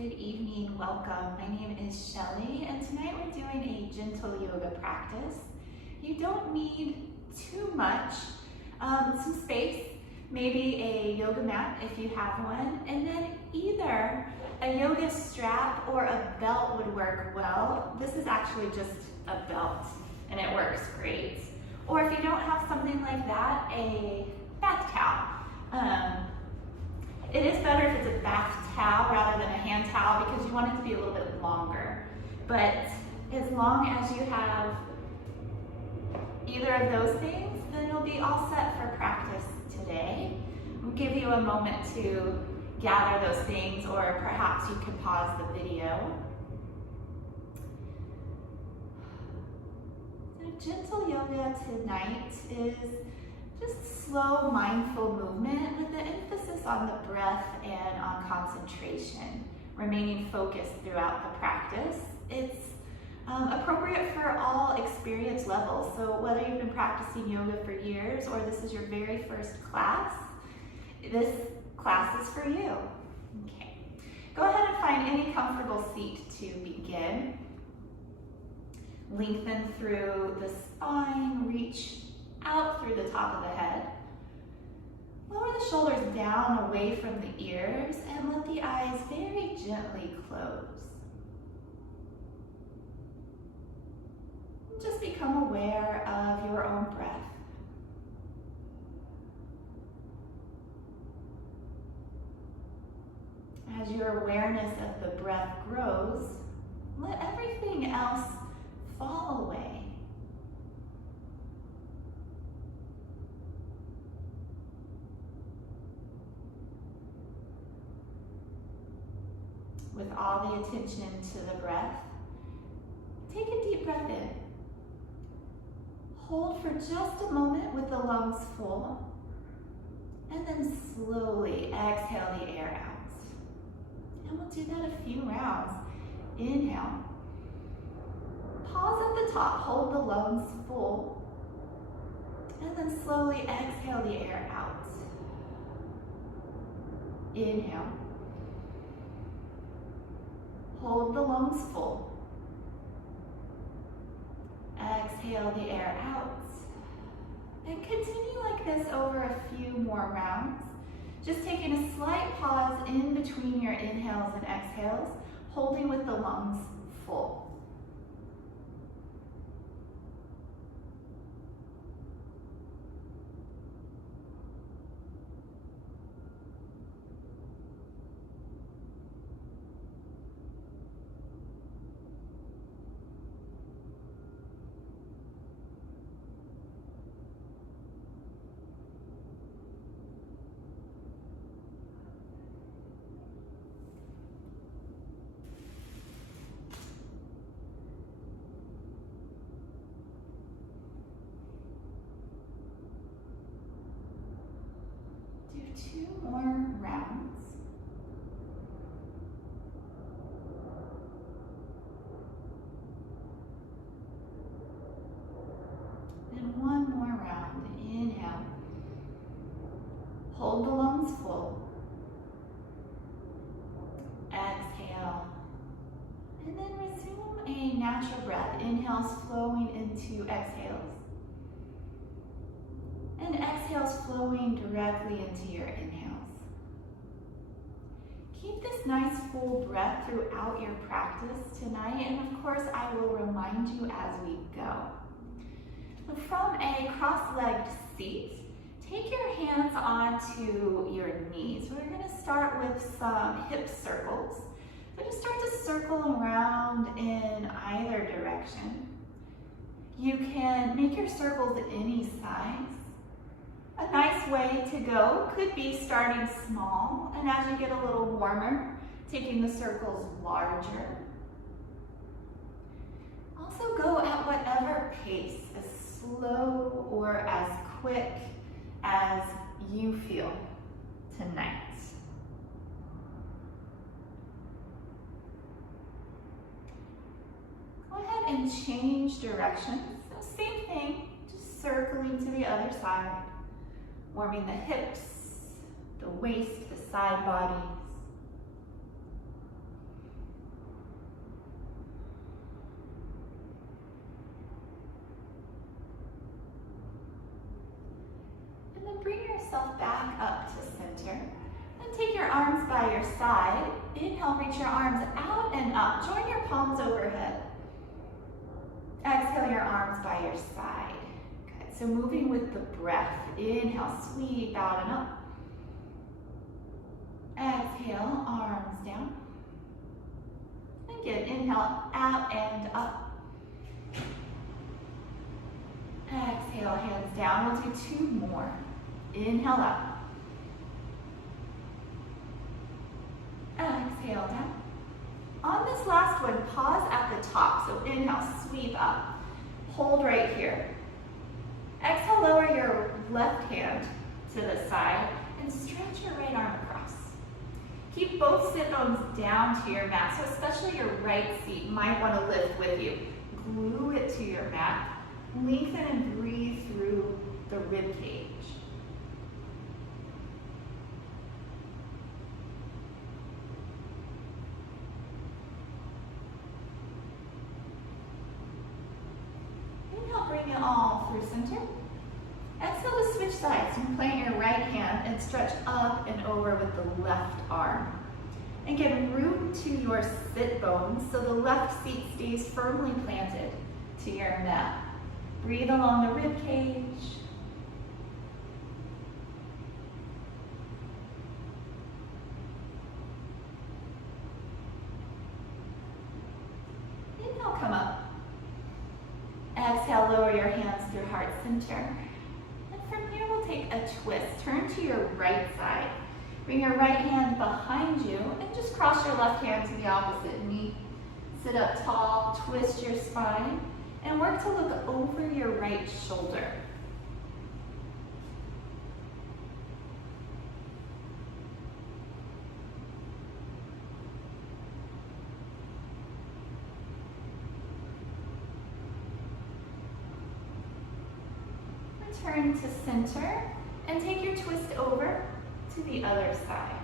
Good evening, welcome. My name is Shelley, and tonight we're doing a gentle yoga practice. You don't need too much, some space, maybe a yoga mat if you have one, and then either a yoga strap or a belt would work well. This is actually just a belt, and it works great. Or if you don't have something like that, a bath towel. It is better if it's a bath towel rather than a hand towel because you want it to be a little bit longer. But as long as you have either of those things, then you'll be all set for practice today. We'll give you a moment to gather those things, or perhaps you can pause the video. So gentle yoga tonight is just slow, mindful movement with the emphasis on the breath and on concentration, remaining focused throughout the practice. It's appropriate for all experience levels. So whether you've been practicing yoga for years or this is your very first class, this class is for you. Okay. Go ahead and find any comfortable seat to begin. Lengthen through the spine, reach out through the top of the head. Lower the shoulders down away from the ears and let the eyes very gently close. Just become aware of your own breath. As your awareness of the breath grows, let everything else fall away. With all the attention to the breath, take a deep breath in. Hold for just a moment with the lungs full, and then slowly exhale the air out. And we'll do that a few rounds. Inhale. Pause at the top, hold the lungs full, and then slowly exhale the air out. Inhale. Hold the lungs full. Exhale the air out. And continue like this over a few more rounds. Just taking a slight pause in between your inhales and exhales, holding with the lungs full. Do 2 more rounds. And 1 more round. Inhale. Hold the lungs full. Exhale. And then resume a natural breath. Inhales flowing into exhales. And exhales flowing directly into your inhales. Keep this nice full breath throughout your practice tonight, and of course I will remind you as we go. From a cross-legged seat, take your hands onto your knees. We're going to start with some hip circles. So just start to circle around in either direction. You can make your circles any size. A nice way to go could be starting small, and as you get a little warmer, taking the circles larger. Also go at whatever pace, as slow or as quick as you feel tonight. Go ahead and change directions. So same thing, just circling to the other side. Warming the hips, the waist, the side bodies. yourself back up to center. Then take your arms by your side. Inhale, reach your arms out and up. Join your palms overhead. Exhale your arms by your side. Good. So moving with the breath. Inhale, sweep out and up. Exhale, arms down. Again, inhale, out and up. Exhale, hands down. We'll do 2 more. Inhale up. Exhale down. On this last one, pause at the top. So inhale, sweep up. Hold right here. Exhale, lower your left hand to the side and stretch your right arm across. Keep both sit bones down to your mat, so especially your right seat might want to lift with you. Glue it to your mat. Lengthen and breathe through the rib cage. Inhale, bring it all through center. Exhale to switch sides. You plant your right hand and stretch up and over with the left arm. And get root to your sit bones so the left seat stays firmly planted to your mat. Breathe along the rib cage. Inhale, come up. Exhale, lower your hands through heart center. And from here, we'll take a twist. Turn to your right side. Bring your right hand behind you and just cross your left hand to the opposite knee. Sit up tall, twist your spine, and work to look over your right shoulder. Return to center and take your twist over to the other side.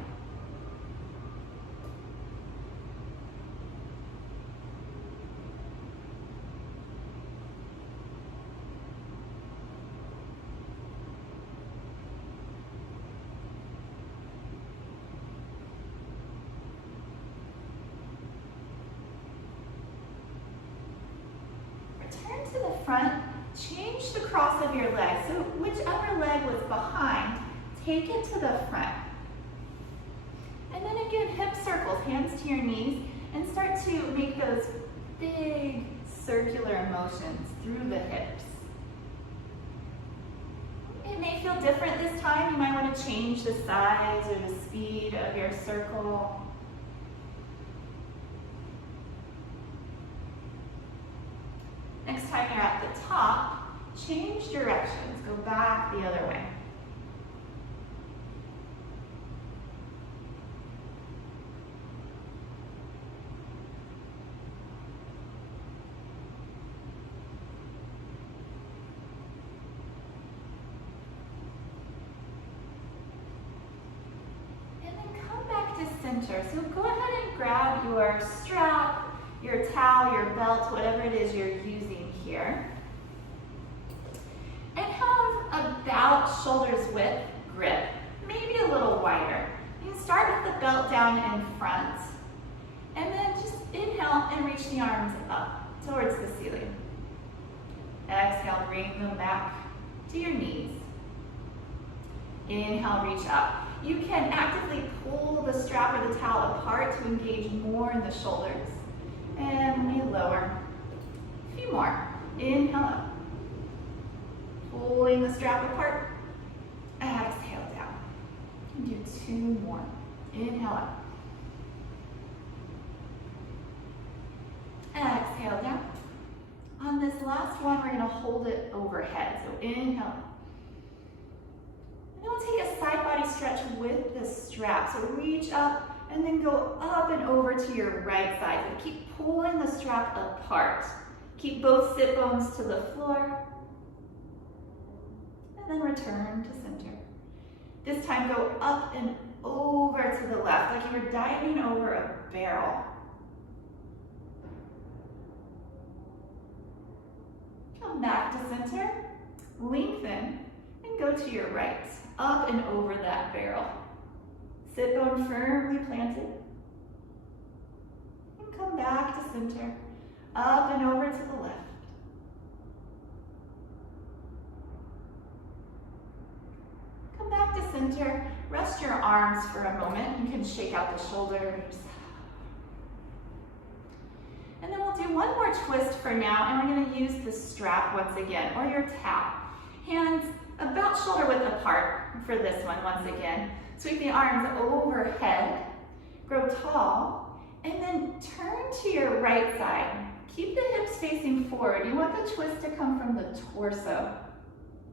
Return to the front. Change the cross of your leg. So whichever leg was behind, take it to the front. And then again, hip circles, hands to your knees, and start to make those big circular motions through the hips. It may feel different this time. You might want to change the size or the speed of your circle. Next time you're at the top, change directions. Go back the other way. And then come back to center. So go ahead and grab your strap, your towel, your belt, whatever it is you're using here. And have about shoulder's width grip, maybe a little wider. You can start with the belt down in front, and then just inhale and reach the arms up towards the ceiling. Exhale, bring them back to your knees. Inhale, reach up. You can actively pull the strap or the towel apart to engage more in the shoulders. And we lower. A few more. Inhale up. Pulling the strap apart. Exhale down. And do 2 more. Inhale up. Exhale down. On this last one, we're going to hold it overhead. So inhale. And then we'll take a side body stretch with the strap. So reach up and then go up and over to your right side. So keep pulling the strap apart. Keep both sit bones to the floor. And then return to center. This time go up and over to the left, like you were diving over a barrel. Come back to center, lengthen, and And go to your right, up and over that barrel. Sit bone firmly planted. And come back to center, up and over to the left. Come back to center. Rest your arms for a moment. You can shake out the shoulders. And then we'll do one more twist for now, and we're going to use the strap once again, or your towel. Hands about shoulder width apart for this one once again. Sweep the arms overhead, grow tall, and then turn to your right side. Keep the hips facing forward. You want the twist to come from the torso.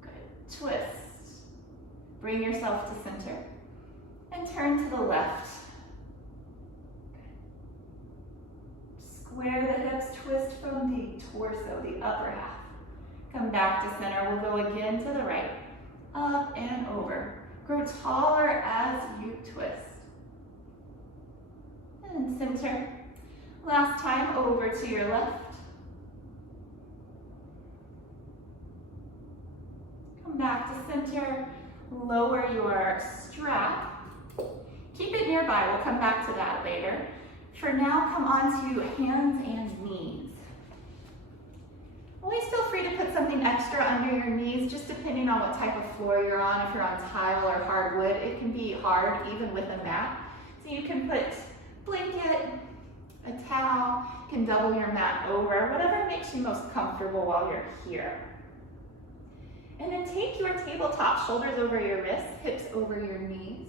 Good. Twist. Bring yourself to center. And turn to the left. Square the hips, twist from the torso, the upper half. Come back to center. We'll go again to the right. Up and over. Grow taller as you twist. And center. Last time, over to your left. Come back to center. Lower your strap. Keep it nearby. We'll come back to that later. For now, come onto hands and knees. Always feel free to put something extra under your knees, just depending on what type of floor you're on. If you're on tile or hardwood, it can be hard even with a mat. So you can put blanket, a towel, you can double your mat over, whatever makes you most comfortable while you're here. And then take your tabletop, shoulders over your wrists, hips over your knees.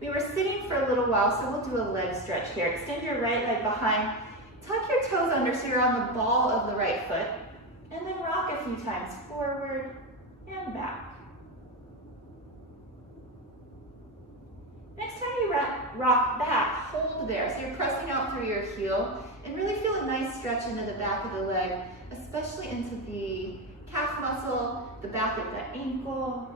We were sitting for a little while, so we'll do a leg stretch here. Extend your right leg behind, tuck your toes under so you're on the ball of the right foot, and then rock a few times forward and back. Next time you rock back, hold there. So you're pressing out through your heel and really feel a nice stretch into the back of the leg, especially into the calf muscle, the back of the ankle.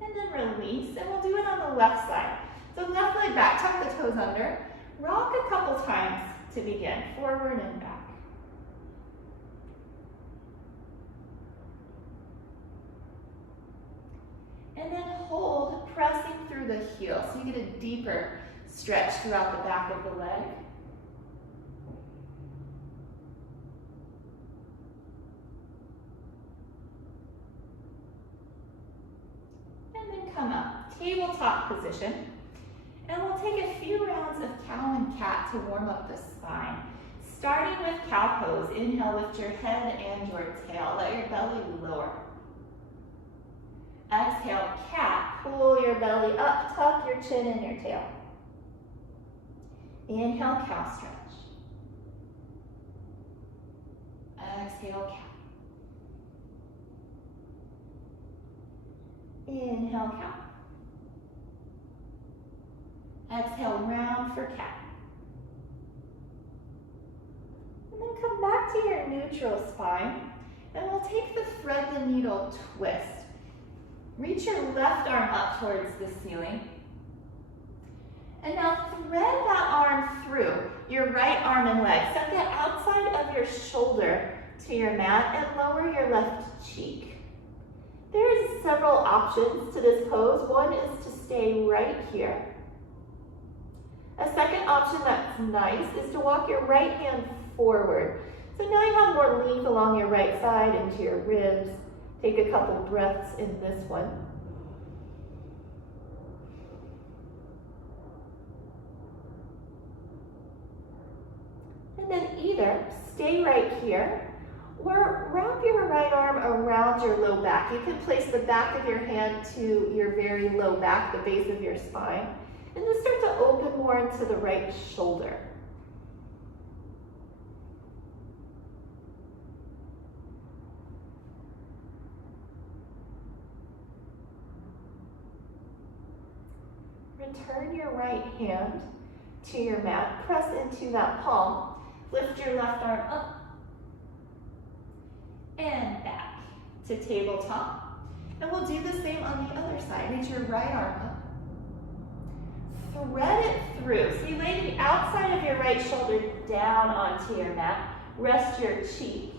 And then release, and we'll do it on the left side. So left leg back, tuck the toes under, rock a couple times to begin, forward and back. And then hold, pressing through the heel, so you get a deeper stretch throughout the back of the leg. Come up, tabletop position, and we'll take a few rounds of cow and cat to warm up the spine. Starting with cow pose, inhale, lift your head and your tail, let your belly lower. Exhale, cat, pull your belly up, tuck your chin and your tail. Inhale, cow stretch. Exhale, cat. Inhale, cow. Exhale, round for cat. And then come back to your neutral spine, and we'll take the thread the needle twist. Reach your left arm up towards the ceiling. And now thread that arm through your right arm and leg. Set the outside of your shoulder to your mat and lower your left cheek. There's several options to this pose. One is to stay right here. A second option that's nice is to walk your right hand forward. So now you have more length along your right side into your ribs. Take a couple breaths in this one. And then either stay right here, or wrap your right arm around your low back. You can place the back of your hand to your very low back, the base of your spine, and then start to open more into the right shoulder. Return your right hand to your mat, press into that palm, lift your left arm up, and back to tabletop. And we'll do the same on the other side. Reach your right arm up. Thread it through. So you lay the outside of your right shoulder down onto your mat. Rest your cheek.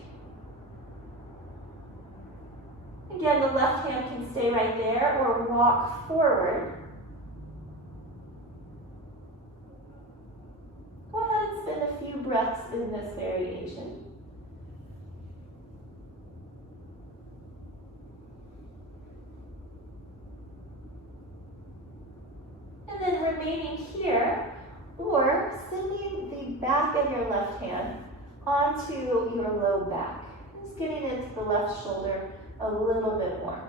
And Again, the left hand can stay right there or walk forward. Go ahead and spend a few breaths in this variation. And then remaining here, or sending the back of your left hand onto your low back. Just getting into the left shoulder a little bit more.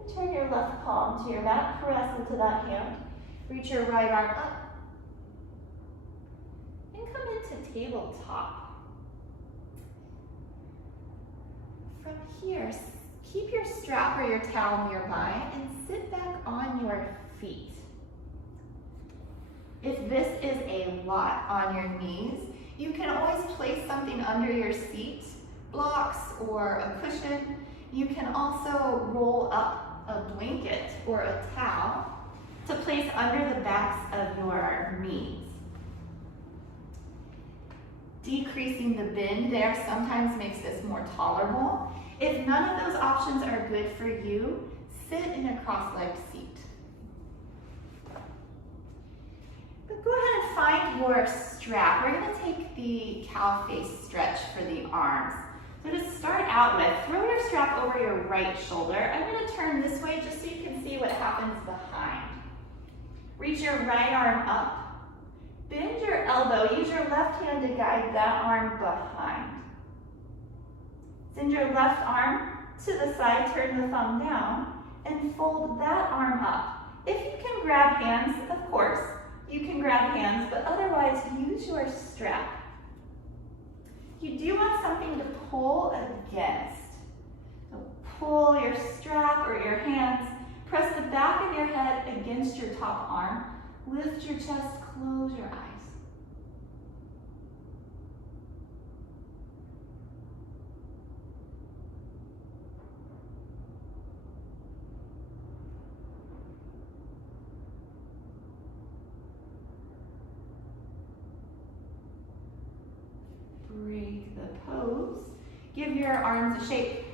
And turn your left palm to your mat, press into that hand. Reach your right arm up. And come into tabletop. From here, keep your strap or your towel nearby and sit back on your feet. If this is a lot on your knees, you can always place something under your seat, blocks or a cushion. You can also roll up a blanket or a towel to place under the backs of your knees. Decreasing the bend there sometimes makes this more tolerable. If none of those options are good for you, sit in a cross-legged seat. But go ahead and find your strap. We're going to take the cow face stretch for the arms. So to start out with, throw your strap over your right shoulder. I'm going to turn this way just so you can see what happens behind. Reach your right arm up. Bend your elbow. Use your left hand to guide that arm behind. Send your left arm to the side, turn the thumb down, and fold that arm up. If you can grab hands, of course, you can grab hands, but otherwise use your strap. You do want something to pull against. So pull your strap or your hands, press the back of your head against your top arm, lift your chest, close your eyes. Break the pose. Give your arms a shake.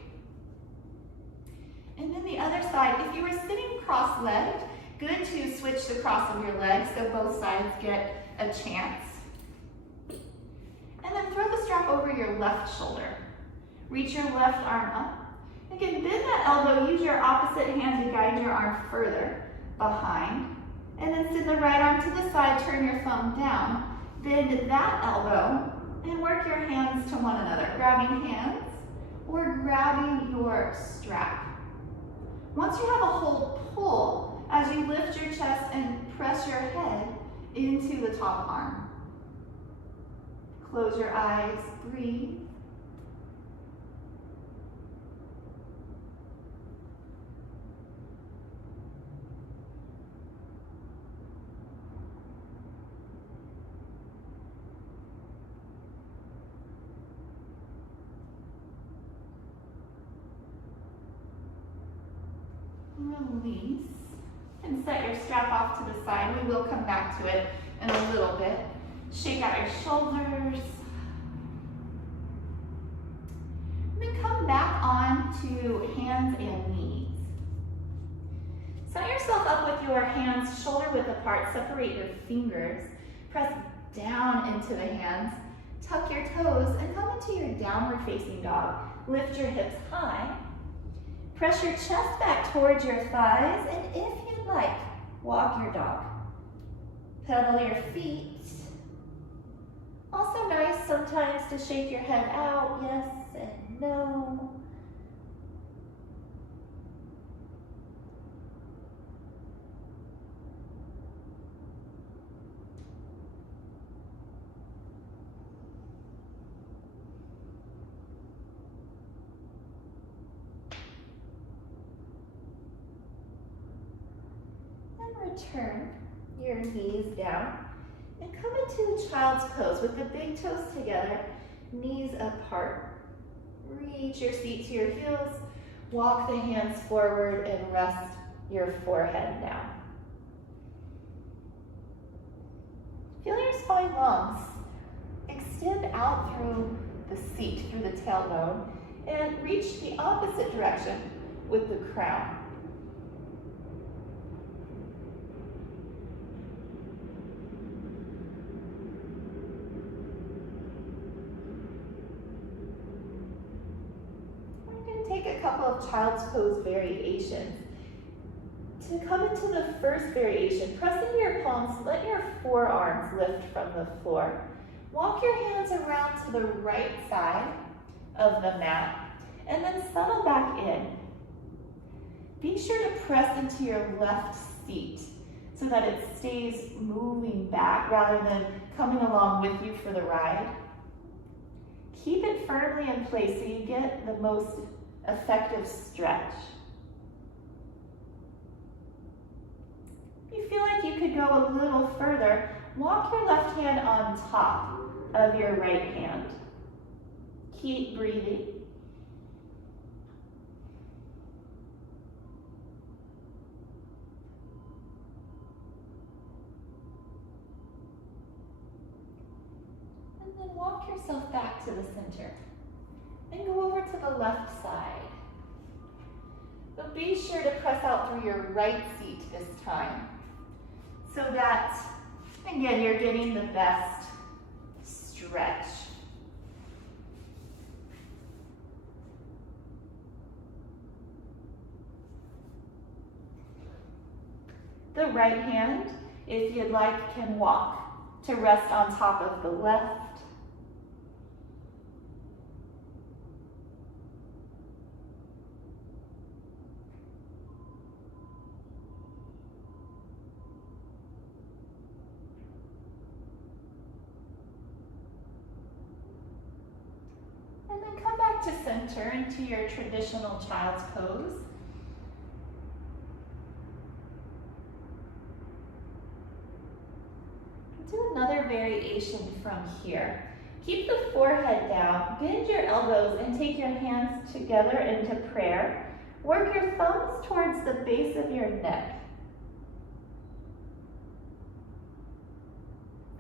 And then the other side, if you were sitting cross-legged, good to switch the cross of your legs so both sides get a chance. And then throw the strap over your left shoulder. Reach your left arm up. Again, bend that elbow. Use your opposite hand to guide your arm further behind. And then send the right arm to the side, turn your thumb down. Bend that elbow and work your hands to one another, grabbing hands or grabbing your strap. Once you have a hold, pull as you lift your chest and press your head into the top arm. Close your eyes, breathe. Release and set your strap off to the side. We will come back to it in a little bit. Shake out your shoulders. And then come back on to hands and knees. Set yourself up with your hands shoulder width apart. Separate your fingers. Press down into the hands. Tuck your toes and come into your downward facing dog. Lift your hips high. Press your chest back towards your thighs, and if you'd like, walk your dog. Pedal your feet. Also nice sometimes to shake your head out, yes and no. Turn your knees down and come into child's pose with the big toes together, knees apart. Reach your seat to your heels. Walk the hands forward and rest your forehead down. Feel your spine long. Extend out through the seat, through the tailbone, and reach the opposite direction with the crown. Take a couple of child's pose variations. To come into the first variation, press into your palms, let your forearms lift from the floor. Walk your hands around to the right side of the mat, and then settle back in. Be sure to press into your left seat so that it stays moving back rather than coming along with you for the ride. Keep it firmly in place so you get the most effective stretch. If you feel like you could go a little further, walk your left hand on top of your right hand. Keep breathing. And then walk yourself back to the center. Then go over to the left side. But be sure to press out through your right seat this time so that, again, you're getting the best stretch. The right hand, if you'd like, can walk to rest on top of the left. And then come back to center into your traditional child's pose. Do another variation from here. Keep the forehead down, bend your elbows, and take your hands together into prayer. Work your thumbs towards the base of your neck.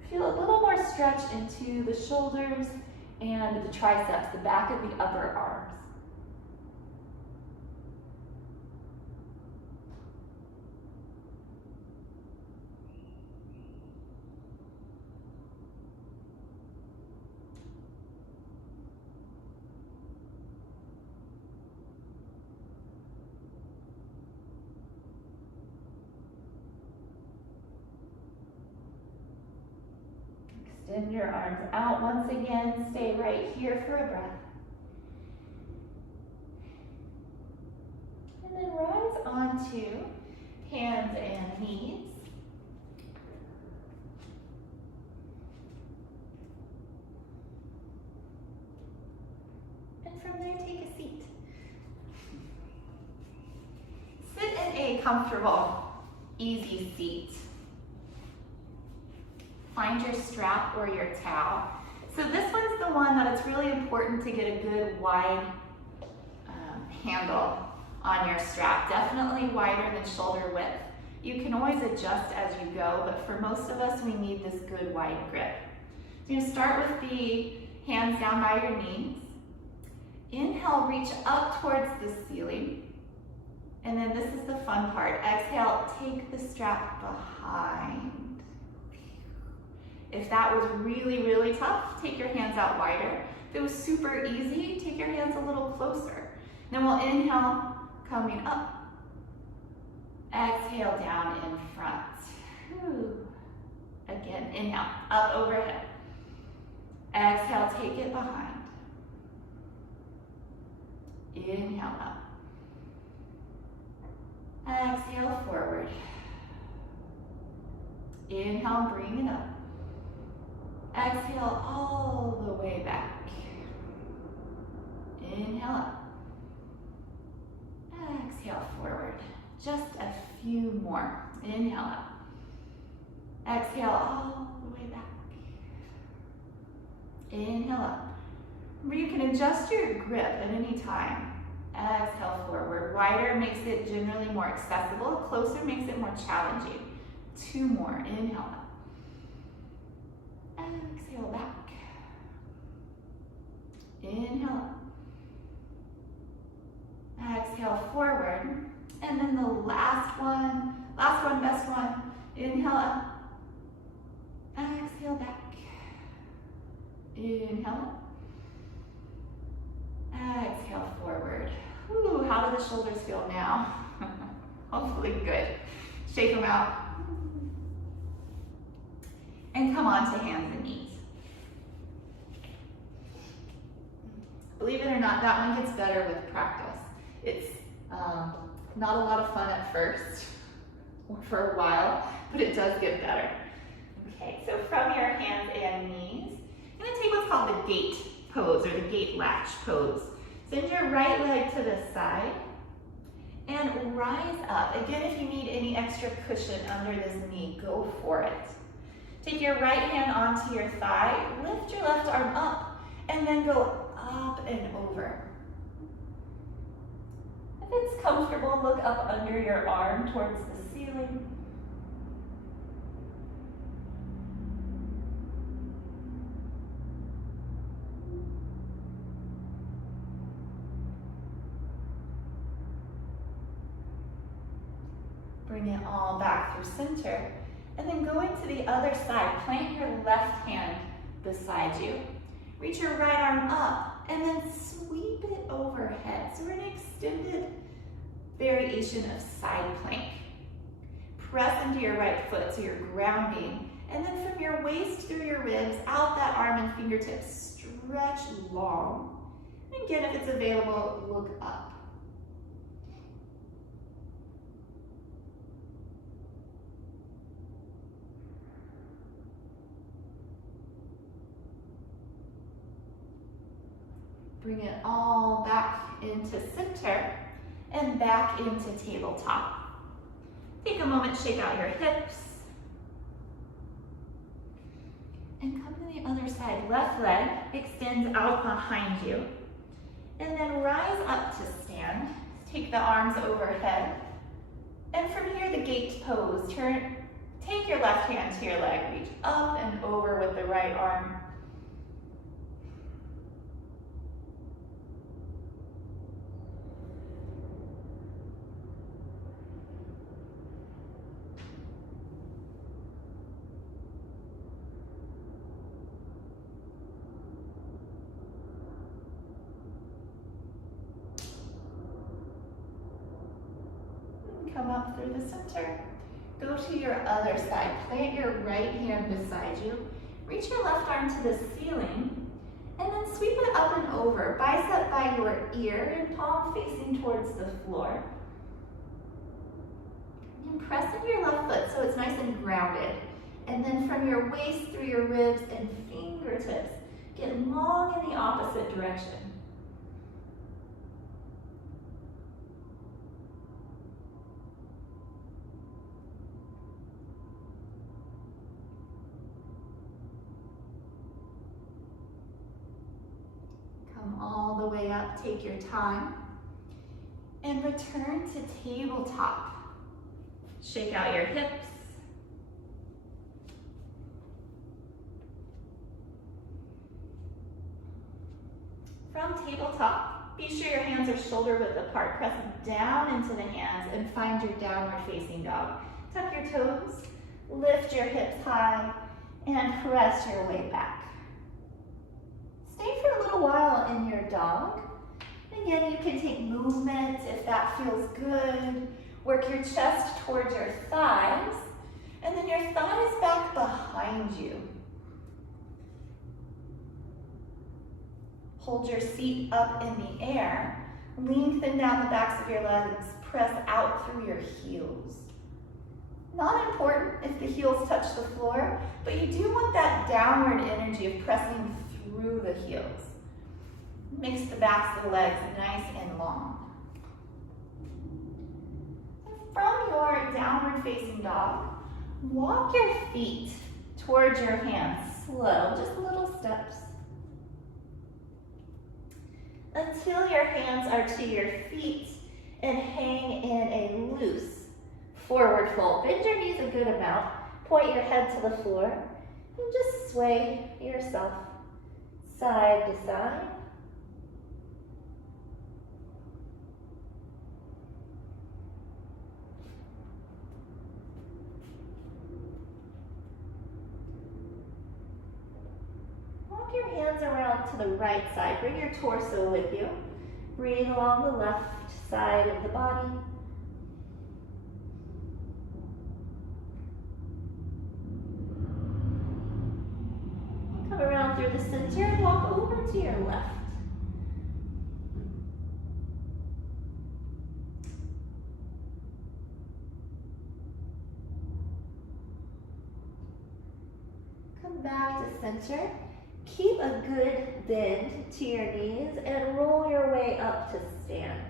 Feel a little more stretch into the shoulders and the triceps, the back of the upper arms. Extend your arms out once again. Stay right here for a breath. And then rise onto hands and knees. And from there, take a seat. Sit in a comfortable, easy seat. Find your strap or your towel. So this one's the one that it's really important to get a good wide handle on your strap. Definitely wider than shoulder width. You can always adjust as you go, but for most of us, we need this good wide grip. So you start with the hands down by your knees. Inhale, reach up towards the ceiling. And then this is the fun part. Exhale, take the strap behind. If that was really, really tough, take your hands out wider. If it was super easy, take your hands a little closer. Then we'll inhale, coming up. Exhale, down in front. Whew. Again, inhale, up overhead. Exhale, take it behind. Inhale, up. Exhale, forward. Inhale, bring it up. Exhale all the way back. Inhale up. Exhale forward. Just a few more. Inhale up. Exhale all the way back. Inhale up. You can adjust your grip at any time. Exhale forward. Wider makes it generally more accessible. Closer makes it more challenging. 2 more. Inhale up. Exhale back. Inhale up. Exhale forward. And then the last one, best one. Inhale up. Exhale back. Inhale up. Exhale forward. Ooh, how do the shoulders feel now? Hopefully good. Shake them out. And come on to hands and knees. Believe it or not, that one gets better with practice. It's not a lot of fun at first, or for a while, but it does get better. Okay, so from your hands and knees, you're gonna take what's called the gate pose, or the gate latch pose. Send your right leg to the side and rise up. Again, if you need any extra cushion under this knee, go for it. Take your right hand onto your thigh, lift your left arm up, and then go up and over. If it's comfortable, look up under your arm towards the ceiling. Bring it all back through center. And then go into the other side. Plant your left hand beside you. Reach your right arm up and then sweep it overhead. So we're in an extended variation of side plank. Press into your right foot so you're grounding. And then from your waist through your ribs, out that arm and fingertips, stretch long. And again, if it's available, look up. Bring it all back into center and back into tabletop. Take a moment, shake out your hips. And come to the other side. Left leg extends out behind you. And then rise up to stand. Take the arms overhead. And from here, the gate pose. Take your left hand to your leg. Reach up and over with the right arm. Come up through the center. Go to your other side. Plant your right hand beside you. Reach your left arm to the ceiling. And then sweep it up and over. Bicep by your ear and palm facing towards the floor. And press into your left foot so it's nice and grounded. And then from your waist through your ribs and fingertips, get long in the opposite direction. All the way up, take your time, and return to tabletop. Shake out your hips. From tabletop, be sure your hands are shoulder width apart. Press down into the hands and find your downward facing dog. Tuck your toes, lift your hips high, and press your way back. Stay for a little while in your dog. Again, you can take movement if that feels good. Work your chest towards your thighs, and then your thighs back behind you. Hold your seat up in the air. Lengthen down the backs of your legs. Press out through your heels. Not important if the heels touch the floor, but you do want that downward energy of pressing through the heels. Mix the backs of the legs nice and long. From your downward facing dog, walk your feet towards your hands. Slow, just little steps. until your hands are to your feet and hang in a loose forward fold. Bend your knees a good amount, point your head to the floor, and just sway yourself side to side. Walk your hands around to the right side. Bring your torso with you. Breathe along the left side of the body. Come around through the center and walk over to your left. Come back to center. Keep a good bend to your knees and roll your way up to stand.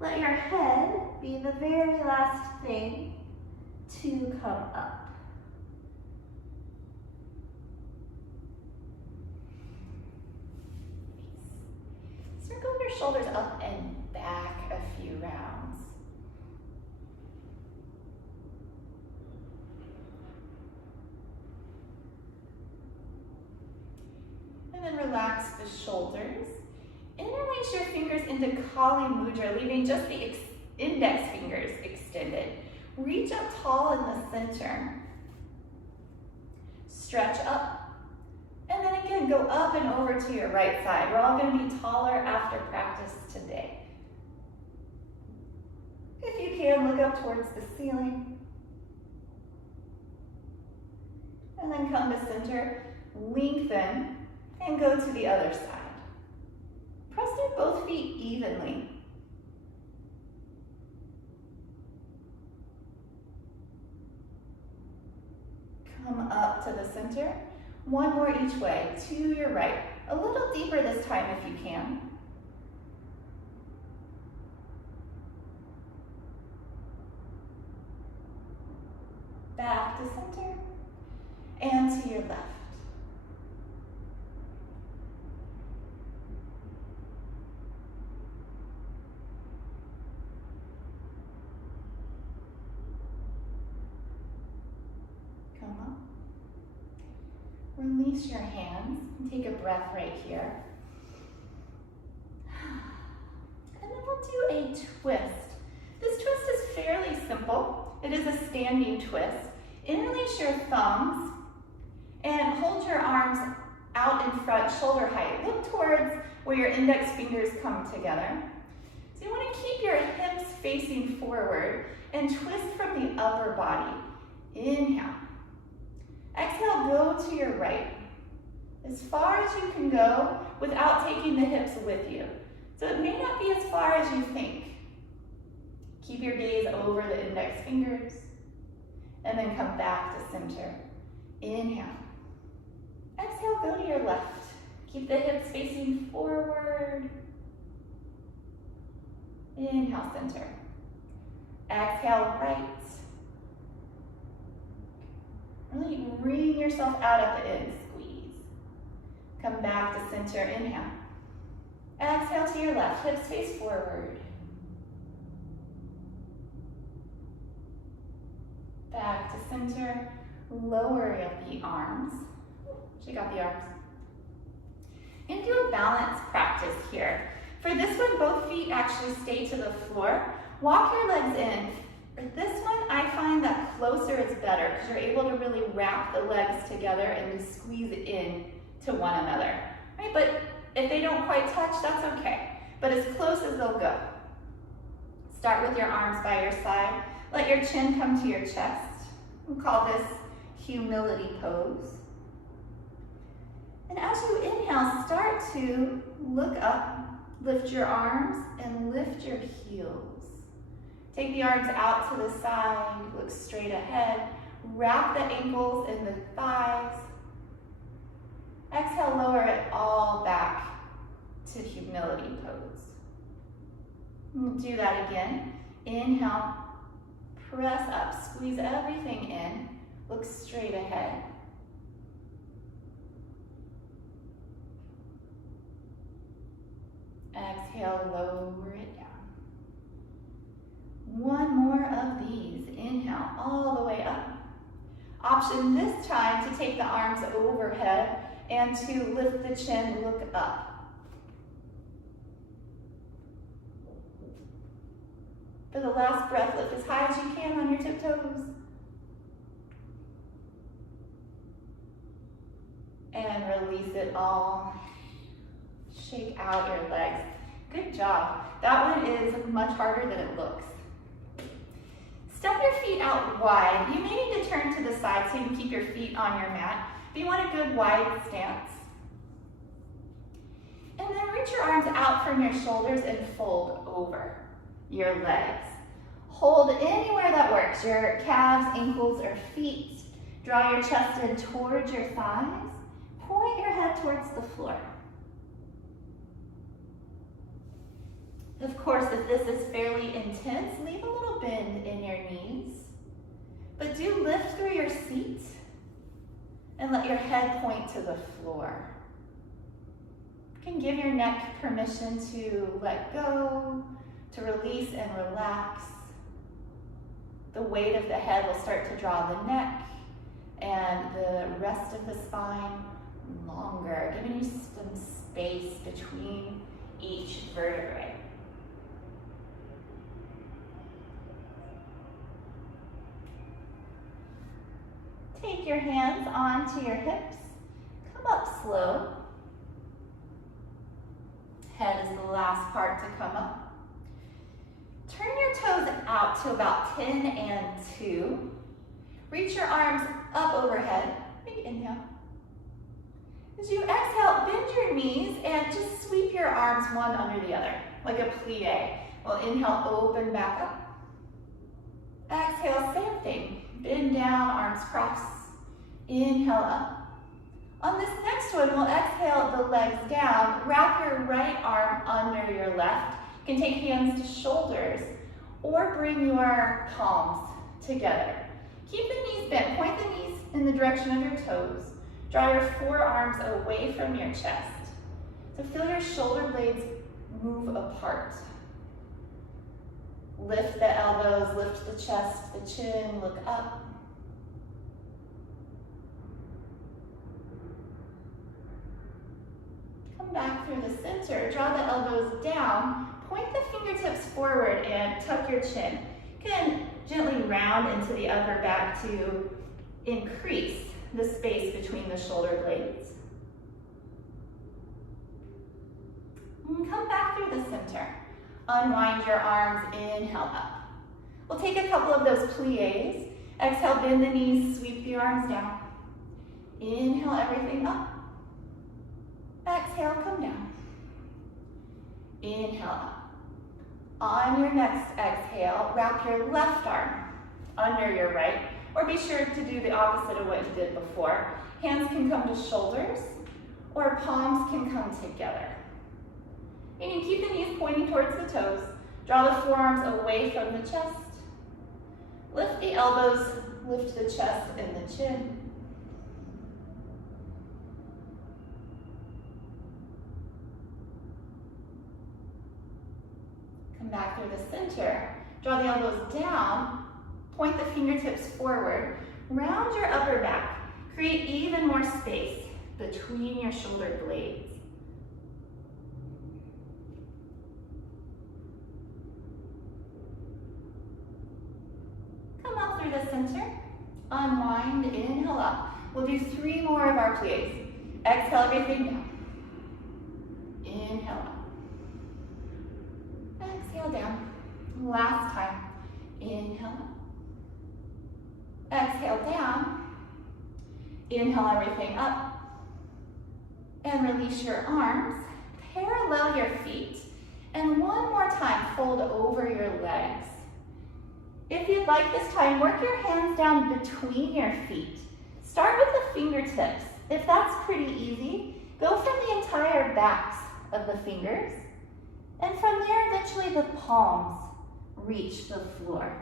Let your head be the very last thing to come up. Circle your shoulders up and back a few rounds. And then relax the shoulders. Interlace your fingers into Kali Mudra, leaving just the index fingers extended. Reach up tall in the center. Stretch up. And then again, go up and over to your right side. We're all going to be taller after practice today. If you can, look up towards the ceiling. And then come to center, lengthen, and go to the other side. Press through both feet evenly. Come up to the center. One more each way, to your right. A little deeper this time if you can. Back to center, and to your left. Come up. Release your hands and take a breath right here. And then we'll do a twist. This twist is fairly simple. It is a standing twist. Interlace your thumbs and hold your arms out in front, shoulder height. Look towards where your index fingers come together. So you want to keep your hips facing forward and twist from the upper body. Inhale. Exhale, go to your right. As far as you can go without taking the hips with you. So it may not be as far as you think. Keep your gaze over the index fingers and then come back to center. Inhale. Exhale, go to your left. Keep the hips facing forward. Inhale, center. Exhale, right. Really wring yourself out at the end, squeeze. Come back to center, inhale. Exhale to your left, hips face forward. Back to center, lower the arms. Shake out the arms. And do a balance practice here. For this one, both feet actually stay to the floor. Walk your legs in. For this one, I find that closer is better because you're able to really wrap the legs together and just squeeze in to one another. Right? But if they don't quite touch, that's okay. But as close as they'll go. Start with your arms by your side. Let your chin come to your chest. We'll call this humility pose. And as you inhale, start to look up, lift your arms, and lift your heels. Take the arms out to the side, look straight ahead. Wrap the ankles and the thighs. Exhale, lower it all back to humility pose. We'll do that again. Inhale, press up, squeeze everything in. Look straight ahead. Exhale, lower it down. One more of these. Inhale, all the way up. Option this time to take the arms overhead and to lift the chin, look up. For the last breath, lift as high as you can on your tiptoes. And release it all. Shake out your legs. Good job. That one is much harder than it looks. Step your feet out wide. You may need to turn to the side so you can keep your feet on your mat, but you want a good wide stance. And then reach your arms out from your shoulders and fold over your legs. Hold anywhere that works, your calves, ankles, or feet. Draw your chest in towards your thighs. Point your head towards the floor. Of course, if this is fairly intense, leave a little bend in your knees. But do lift through your seat and let your head point to the floor. You can give your neck permission to let go, to release and relax. The weight of the head will start to draw the neck and the rest of the spine longer, giving you some space between each vertebrae. Take your hands onto your hips. Come up slow. Head is the last part to come up. Turn your toes out to about 10 and 2. Reach your arms up overhead. Big inhale. As you exhale, bend your knees and just sweep your arms one under the other, like a plie. We'll inhale, open back up. Exhale, same thing. Bend down, arms cross. Inhale up. On this next one, we'll exhale the legs down. Wrap your right arm under your left. You can take hands to shoulders or bring your palms together. Keep the knees bent. Point the knees in the direction of your toes. Draw your forearms away from your chest. So feel your shoulder blades move apart. Lift the elbows, lift the chest, the chin, look up. Come back through the center, draw the elbows down, point the fingertips forward and tuck your chin. You can gently round into the upper back to increase the space between the shoulder blades. And come back through the center. Unwind your arms, inhale up. We'll take a couple of those plies. Exhale, bend the knees, sweep the arms down. Inhale everything up. Exhale, come down. Inhale up. On your next exhale, wrap your left arm under your right, or be sure to do the opposite of what you did before. Hands can come to shoulders, or palms can come together. You can keep the knees pointing towards the toes. Draw the forearms away from the chest. Lift the elbows, lift the chest and the chin. Come back through the center. Draw the elbows down. Point the fingertips forward. Round your upper back. Create even more space between your shoulder blades. Come up through the center. Unwind, inhale up. We'll do 3 more of our plies. Exhale everything down. Inhale up. Exhale down. Last time. Inhale up. Exhale down. Inhale everything up. And release your arms. Parallel your feet. And one more time, fold over your legs. If you'd like this time, work your hands down between your feet. Start with the fingertips. If that's pretty easy, go from the entire backs of the fingers. And from there, eventually the palms reach the floor.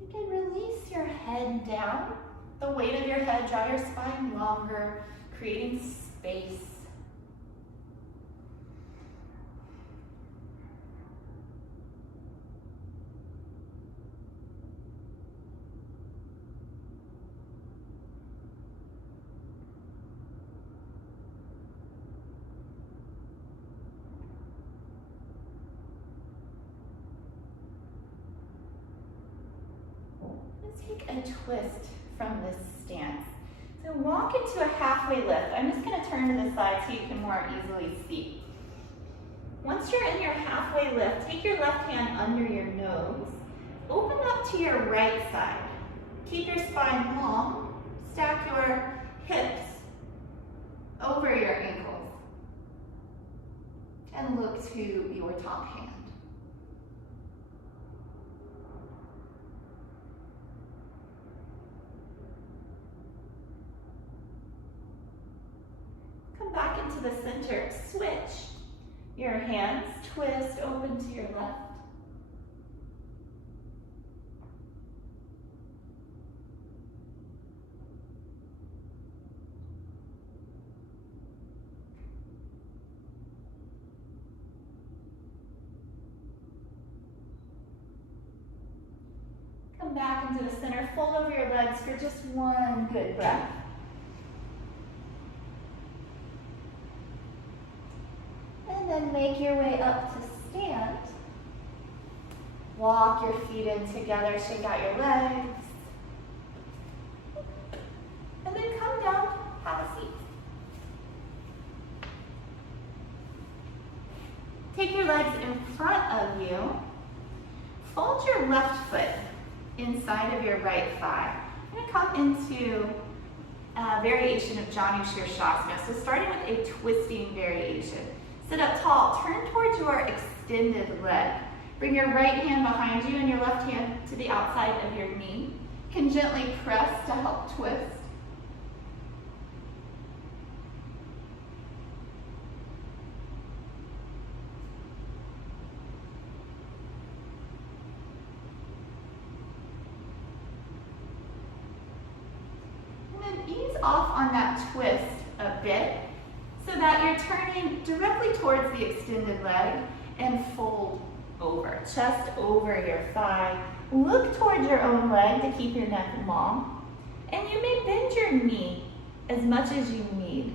You can release your head down the weight of your head, draw your spine longer, creating space. Take a twist from this stance. So walk into a halfway lift. I'm just going to turn to the side so you can more easily see. Once you're in your halfway lift, take your left hand under your nose. Open up to your right side. Keep your spine long. Stack your hips over your ankles. And look to your top hand. Come back into the center, switch your hands, twist open to your left. Come back into the center, fold over your legs for just one good breath. And then make your way up to stand. Walk your feet in together, shake out your legs. And then come down, have a seat. Take your legs in front of you. Fold your left foot inside of your right thigh. You're gonna come into a variation of Janu Shirshasana. So starting with a twisting variation. Sit up tall, turn towards your extended leg. Bring your right hand behind you and your left hand to the outside of your knee. You can gently press to help twist. And then ease off on that twist a bit, so that you're turning directly towards the extended leg and fold over. Chest over your thigh. Look towards your own leg to keep your neck long. And you may bend your knee as much as you need.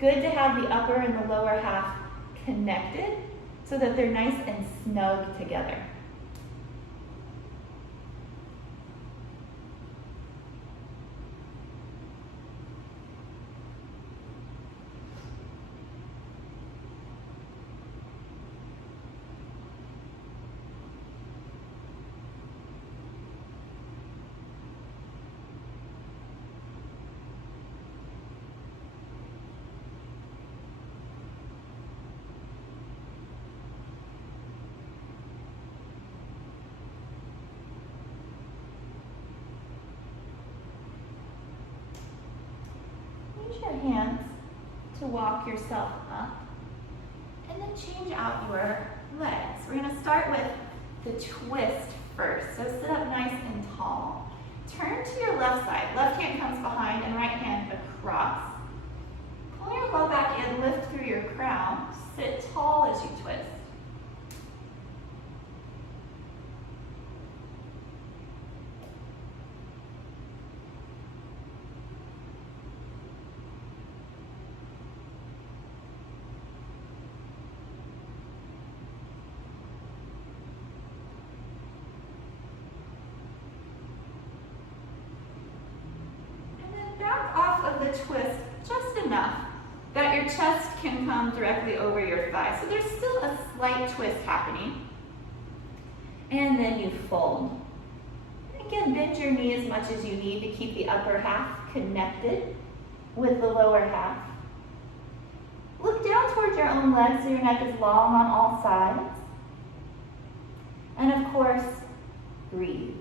Good to have the upper and the lower half connected so that they're nice and snug together. Your hands to walk yourself up, and then change out your legs. We're going to start with the twist first. So sit up nice and tall. Turn to your left side. Left hand comes behind and right hand across. Pull your low back in, lift through your crown. Sit tall as you twist. Twist just enough that your chest can come directly over your thigh. So there's still a slight twist happening. And then you fold. Again, bend your knee as much as you need to keep the upper half connected with the lower half. Look down towards your own legs so your neck is long on all sides. And of course, breathe.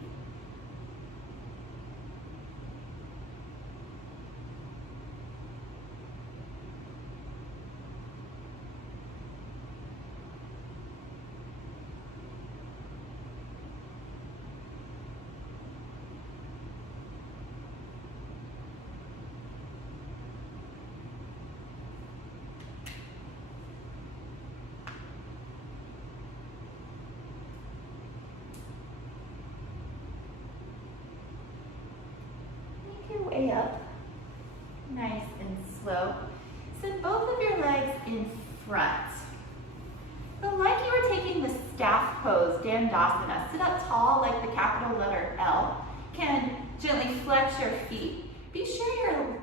like the capital letter L, can gently flex your feet. Be sure your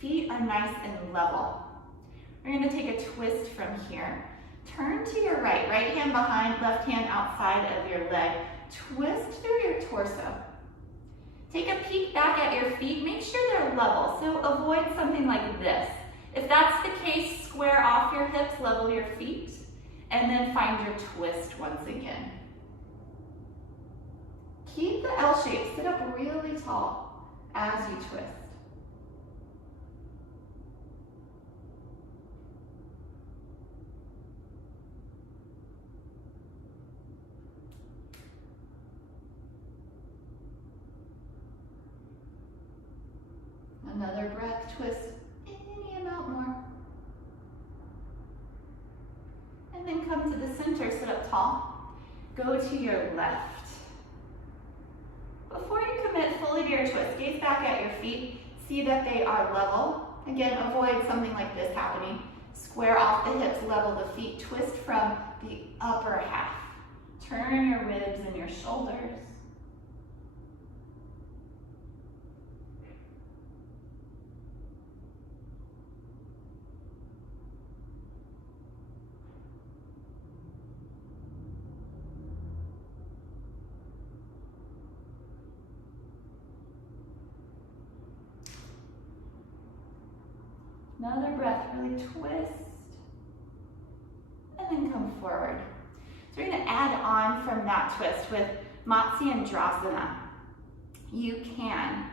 feet are nice and level. We're going to take a twist from here. Turn to your right, right hand behind, left hand outside of your leg. Twist through your torso. Take a peek back at your feet. Make sure they're level, so avoid something like this. If that's the case, square off your hips, level your feet, and then find your twist once again. Keep the L shape, sit up really tall as you twist. Another breath, twist any amount more. And then come to the center, sit up tall. Go to your left. Before you commit fully to your twist, gaze back at your feet. See that they are level. Again, avoid something like this happening. Square off the hips, level the feet. Twist from the upper half. Turn your ribs and your shoulders. Another breath, really twist, and then come forward. So we're going to add on from that twist with Matsyendrasana. You can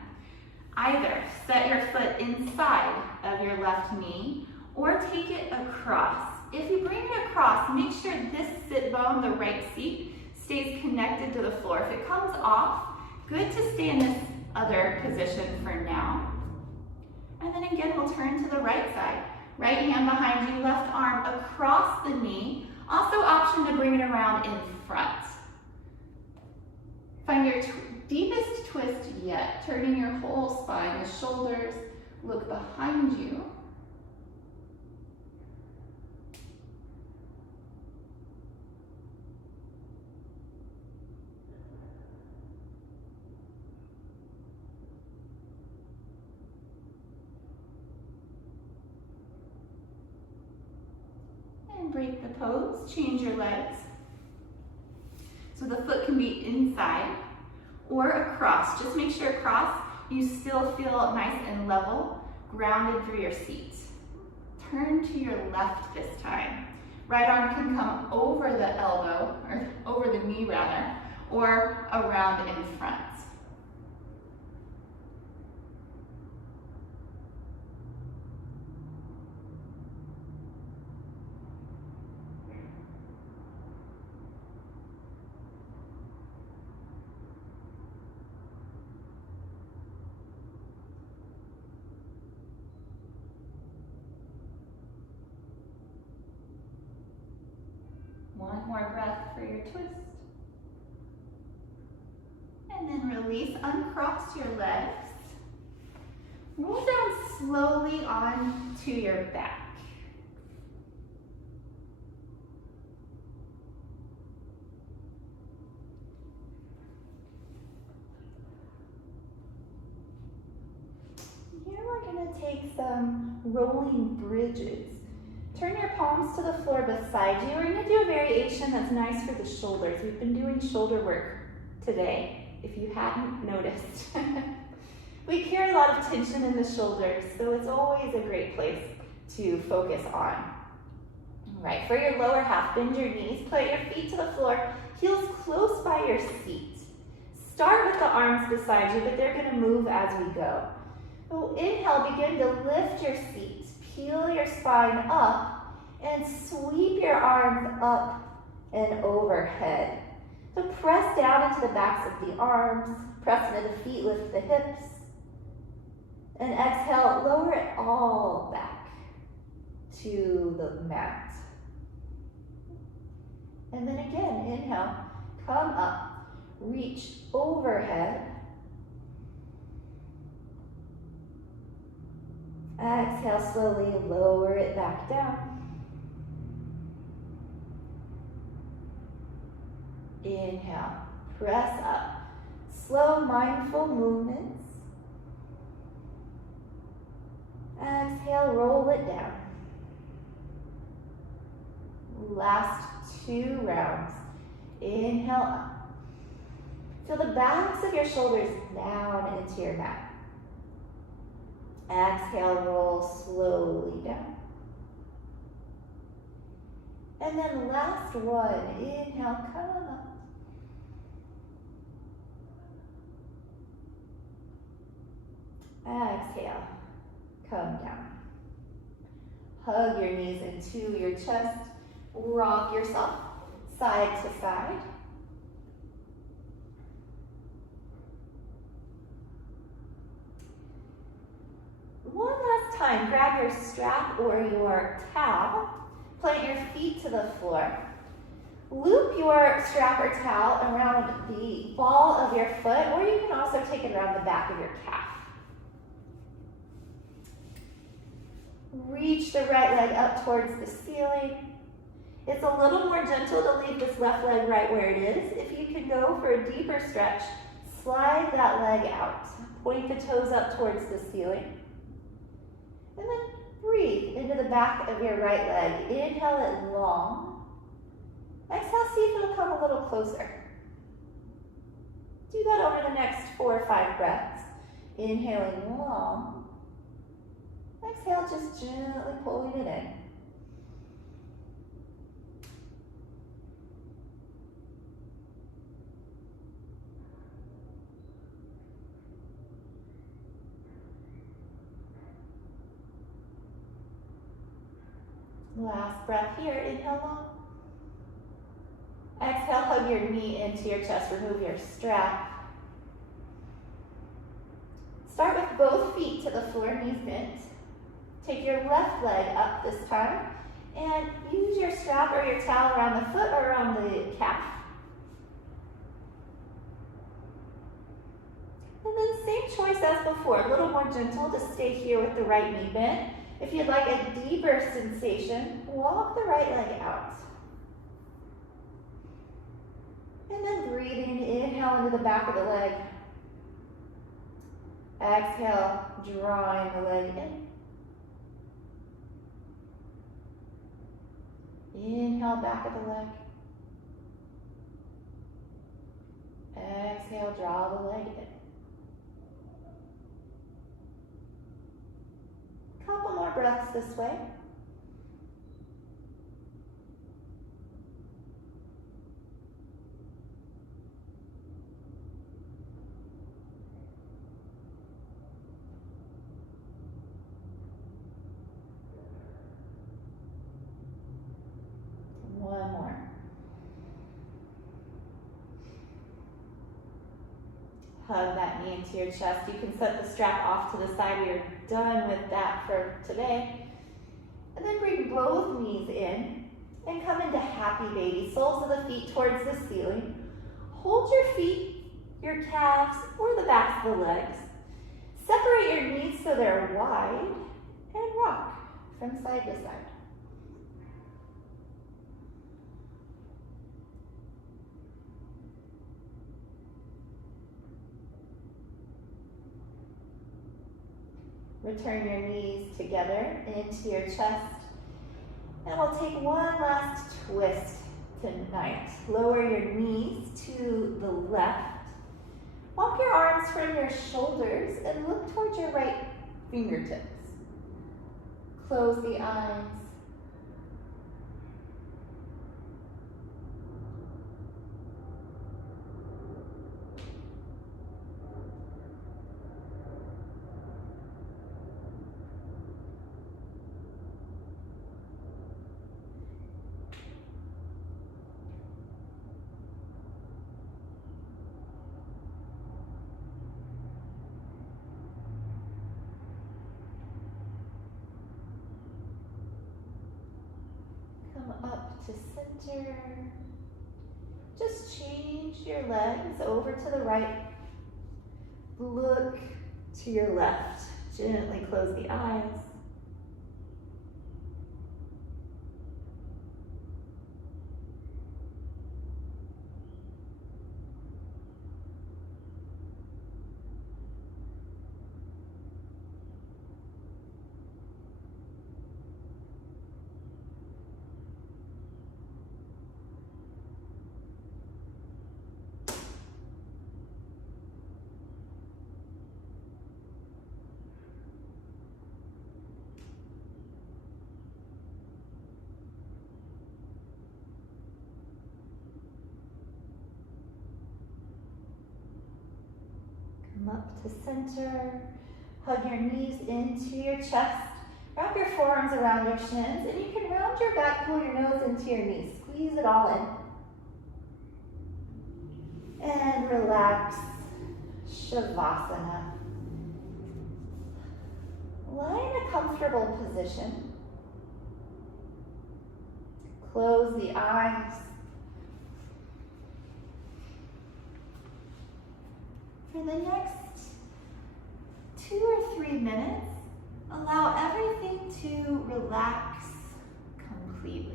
either set your foot inside of your left knee or take it across. If you bring it across, make sure this sit bone, the right seat, stays connected to the floor. If it comes off, good to stay in this other position for now. And then again, we'll turn to the right side. Right hand behind you, left arm across the knee. Also option to bring it around in front. Find your deepest twist yet, turning your whole spine, the shoulders look behind you. Break the pose, change your legs. So the foot can be inside or across. Just make sure across, you still feel nice and level, grounded through your seat. Turn to your left this time. Right arm can come over the elbow, or over the knee rather, or around in front. One more breath for your twist. And then release, uncross your legs. Roll down slowly onto your back. Here we're going to take some rolling bridges. Turn your palms to the floor beside you. We're going to do a variation that's nice for the shoulders. We've been doing shoulder work today, if you hadn't noticed. We carry a lot of tension in the shoulders, so it's always a great place to focus on. All right, for your lower half, bend your knees, put your feet to the floor, heels close by your seat. Start with the arms beside you, but they're going to move as we go. So inhale, begin to lift your seat. Peel your spine up and sweep your arms up and overhead. So press down into the backs of the arms, press into the feet, lift the hips. And exhale, lower it all back to the mat. And then again, inhale, come up, reach overhead. Exhale, slowly lower it back down. Inhale, Press up. Slow, mindful movements. Exhale, roll it down. Last 2 rounds. Inhale up. Feel the backs of your shoulders down into your mat. Exhale, roll slowly down. And then last one. Inhale, come up. Exhale, come down. Hug your knees into your chest. Rock yourself side to side. One last time, grab your strap or your towel. Plant your feet to the floor. Loop your strap or towel around the ball of your foot, or you can also take it around the back of your calf. Reach the right leg up towards the ceiling. It's a little more gentle to leave this left leg right where it is. If you can go for a deeper stretch, slide that leg out. Point the toes up towards the ceiling. And then breathe into the back of your right leg. Inhale it long. Exhale, see if it'll come a little closer. Do that over the next 4 or 5 breaths. Inhaling long. Exhale, just gently pulling it in. Last breath here, inhale long. Exhale, hug your knee into your chest, remove your strap. Start with both feet to the floor, knees bent. Take your left leg up this time and use your strap or your towel around the foot or around the calf. And then same choice as before, a little more gentle to stay here with the right knee bent. If you'd like a deeper sensation, walk the right leg out. And then breathing, inhale into the back of the leg. Exhale, drawing the leg in. Inhale, back of the leg. Exhale, draw the leg in. Couple more breaths this way. One more. Hug that knee into your chest. You can set the strap off to the side. We are done with that for today. And then bring both knees in and come into happy baby. Soles of the feet towards the ceiling. Hold your feet, your calves, or the backs of the legs. Separate your knees so they're wide and rock from side to side. Return your knees together into your chest. And we'll take one last twist tonight. Lower your knees to the left. Walk your arms from your shoulders and look towards your right fingertips. Close the eyes. Up to center. Just change your legs over to the right. Look to your left. Gently close the eyes. Come up to center. Hug your knees into your chest. Wrap your forearms around your shins, and you can round your back, pull your nose into your knees. Squeeze it all in. And relax. Shavasana. Lie in a comfortable position. Close the eyes. For the next 2 or 3 minutes, allow everything to relax completely.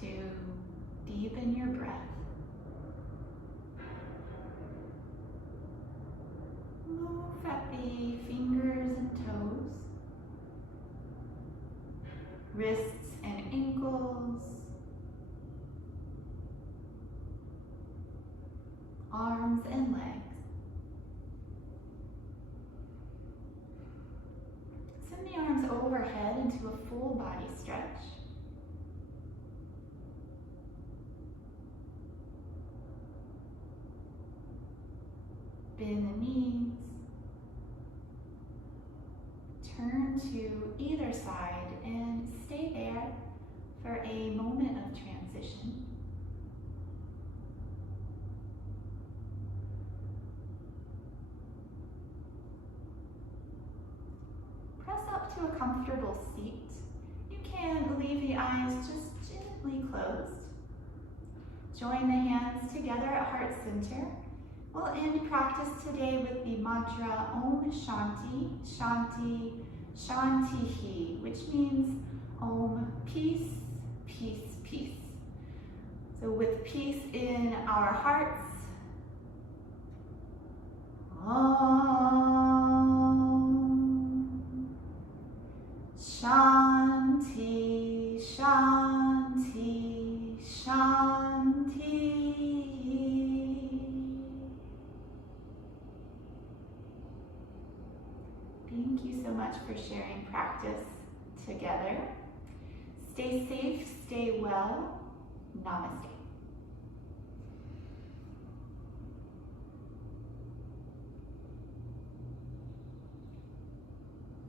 To deepen your breath. Move at the fingers and toes, wrists and ankles, arms and legs. Send the arms overhead into a full body stretch. Bend the knees. Turn to either side and stay there for a moment of transition. Press up to a comfortable seat. You can leave the eyes just gently closed. Join the hands together at heart center. We'll end practice today with the mantra Om Shanti, Shanti, Shantihi, which means Om, peace, peace, peace. So with peace in our hearts, Om, Shanti, Shanti, Shanti. Thank you so much for sharing practice together. Stay safe, stay well. Namaste.